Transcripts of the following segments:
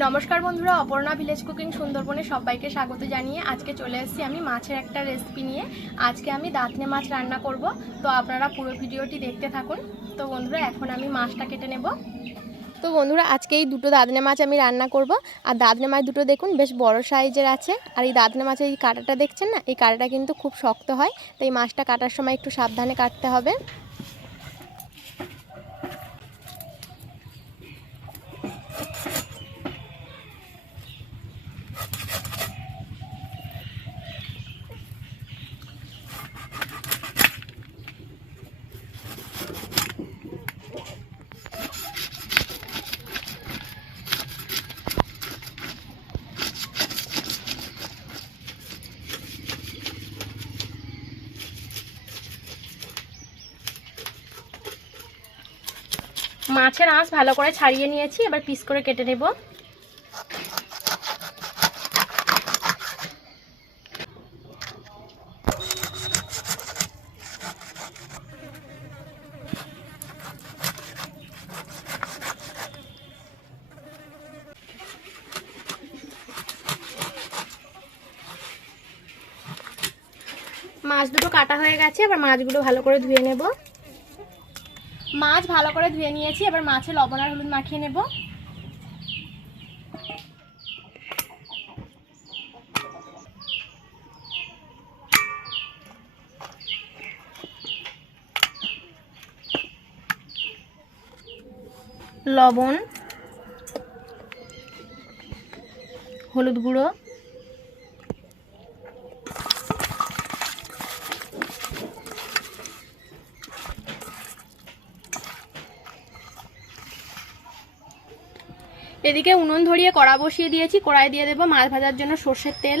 নমস্কার বন্ধুরা, Aparna village cooking সুন্দরবনে সবাইকে স্বাগত জানিয়ে আজকে চলে এসেছি আমি মাছের একটা রেসিপি নিয়ে। আজকে আমি দাঁতনে মাছ রান্না করব, তো আপনারা পুরো ভিডিওটি দেখতে থাকুন। তো বন্ধুরা, এখন আমি মাছটা কেটে নেব। তো বন্ধুরা, আজকে এই দুটো দাঁতনে মাছ আমি রান্না করব। আর দাঁতনে মাছ দুটো দেখুন বেশ বড় সাইজের আছে। আর এই দাঁতনে মাছের এই কাঁটাটা দেখছেন না, এই কাঁটাটা কিন্তু খুব শক্ত হয়, তো এই মাছটা কাটার সময় একটু সাবধানে কাটতে হবে। মাছের আঁশ ভালো করে ছাড়িয়ে নিয়েছি, এবার পিস করে কেটে নেব। মাছ দুটো কাটা হয়ে গেছে, এবার মাছগুলো ভালো করে ধুয়ে নেব। মাছ ভালো করে ধুয়ে নিয়েছি, এবার মাছে লবণ আর হলুদ মাখিয়ে নেব। লবণ, হলুদ গুঁড়ো, এদিকে উনুন ধরিয়ে কড়া বসিয়ে দিয়েছি। কড়াই দিয়ে দেব মাছ ভাজার জন্য সর্ষের তেল।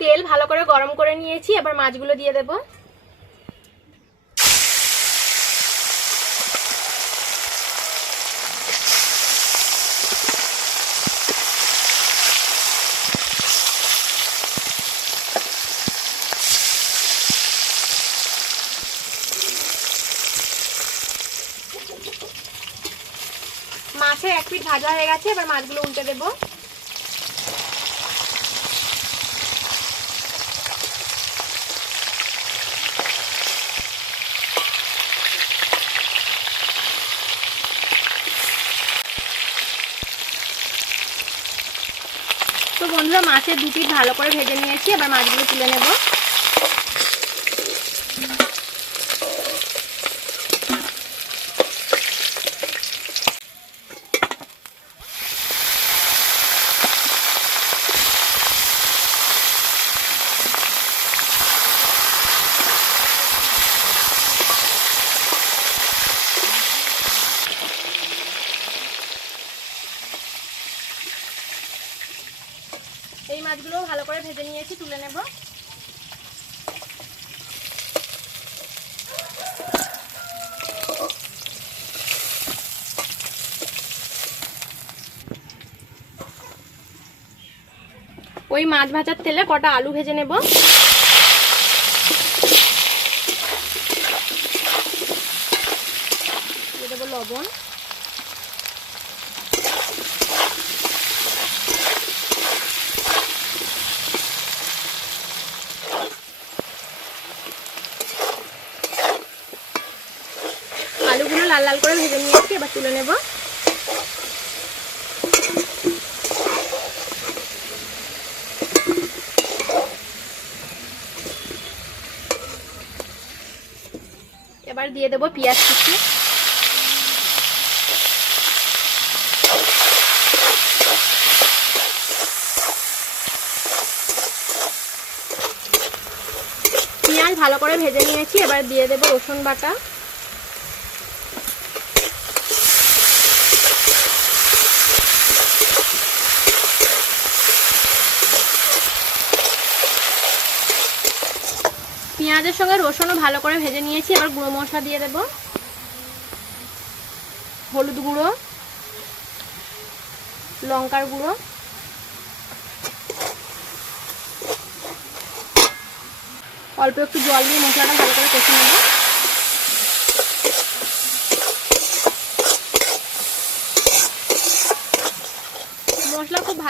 তেল ভালো করে গরম করে নিয়েছি, এবার মাছগুলো দিয়ে দেব। মাছের এক পিঠ ভাজা হয়ে গেছে, এবার মাছগুলো উল্টে দেব। তো বন্ধুরা, মাছের দু পিঠ ভালো করে ভেজে নিয়েছি, এবার মাছগুলো তুলে নেব। এই মাছগুলো ভালো করে ভেজে নিয়েছি, তুলে নেব। ওই মাছ ভাজার তেলে কটা আলু ভেজে নেব। দিয়ে দেবো লবণ, আলুগুলো লাল লাল করে ভেজে নিয়েছি, এবার তুলে নেব। এবার দিয়ে দেবো পেঁয়াজ কুচি। পেঁয়াজ ভালো করে ভেজে নিয়েছি, এবার দিয়ে দেবো রসুন বাটা। পেঁয়াজের সঙ্গে রসুনও ভালো করে ভেজে নিয়েছি, এবার গুঁড়ো মশলা দিয়ে দেব। হলুদ গুঁড়ো, লঙ্কার গুঁড়ো, অল্প একটু জল দিয়ে মশলাটা ভালো করে কষে নেব।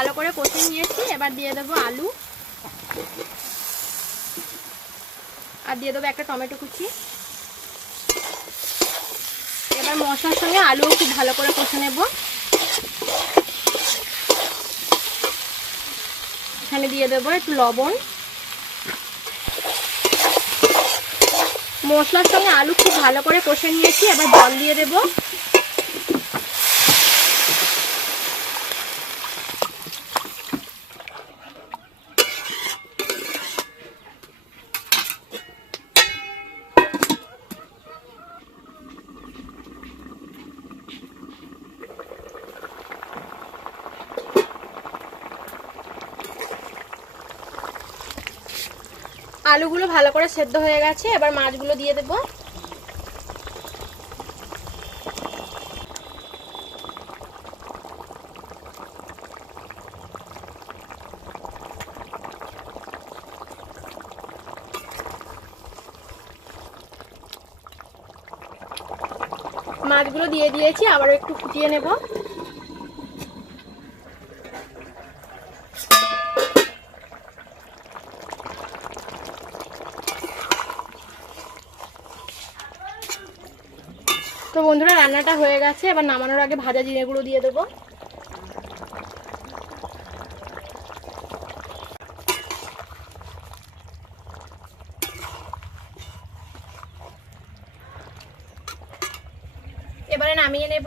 ভালো করে কষে নিয়েছি। এবার দিয়ে দেবো আলু, আর দিয়ে দেবো একটা টমেটো কুচি। এবার মশলার সঙ্গে আলুও খুব ভালো করে কষে নেব। এখানে দিয়ে দেবো একটু লবণ। মশলার সঙ্গে আলু খুব ভালো করে কষে নিয়েছি। এবার জল দিয়ে দেব। আলুগুলো ভালো করে সেদ্ধ হয়ে গেছে। এবার মাছগুলো দিয়ে দেব। মাছগুলো দিয়ে দিয়েছি, আবার একটু ফুটিয়ে নেব। তো বন্ধুরা, রান্নাটা হয়ে গেছে। এবার নামানোর আগে ভাজা জিরে গুঁড়ো দিয়ে দেবো। এবারে নামিয়ে নেব।